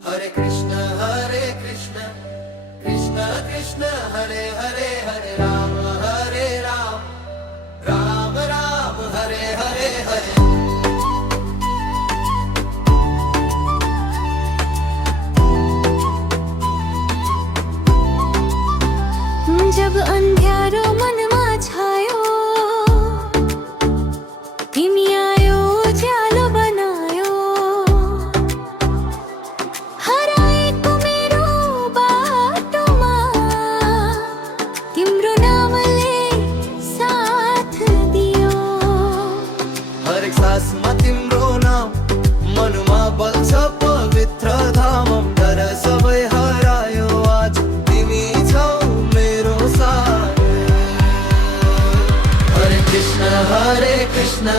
हरे कृष्ण कृष्ण कृष्ण हरे हरे हरे राम राम राम हरे हरे हरे। जब अंधियारो मनमा छायो तिमी आयो उज्यालो बनायो हराएको मेरो बाटोमा तिम्रो नामले साथ दियो। हरेक सासमा तिम्रो नाम मनमा बल्छ पवित्र धामम। डर सबै हरायो आज तिमी छौ मेरो साथ। हरे कृष्ण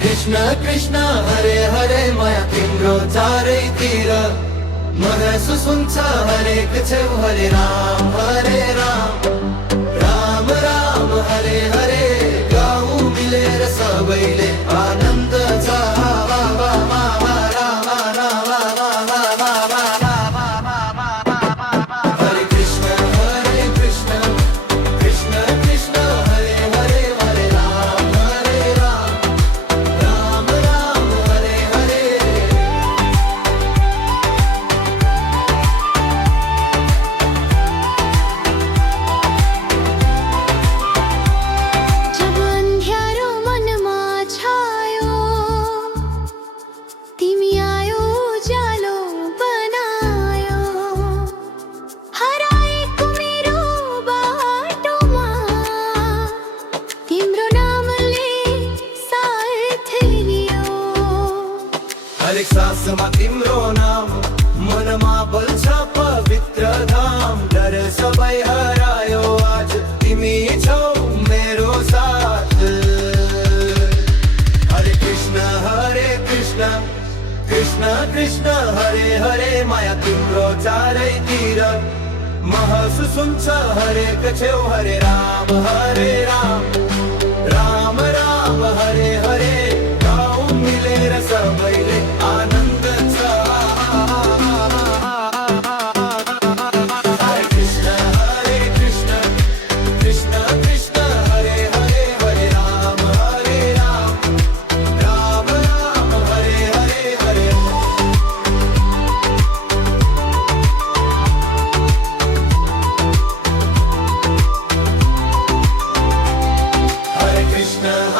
कृष्ण कृष्ण हरे हरे माया तिम्रो चारैतिर महसुस हुन्छ हरेक छेउ। हरे राम राम राम हरे हरे गाउँ मिलेर सबैले आनन्द छ। हरे कृष्ण कृष्ण कृष्ण हरे हरे हरे राम राम हरे हरे। जब अंधियारो मनमा छायो तिमी आयो उज्यालो बनायो हराएको मेरो बाटोमा तिम्रो नामले साथ दियो। हरेक सासमा तिम्रो नाम मनमा बल्छ पवित्र धाम। डर सबै हरायो आज तिमी छौ मेरो साथ। हरे कृष्ण कृष्ण हरे हरे माया तिम्रो चारैतिर महसुस हुन्छ हरेक छेउ। हरे राम राम हरे हरे गाउँ मिलेर सबैले आनन्द छ। हरे कृष्ण कृष्ण हरे हरे हरे राम राम हरे हरे।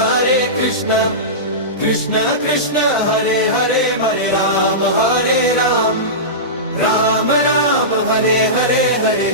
हरे कृष्ण कृष्ण हरे हरे हरे राम राम हरे हरे हरे।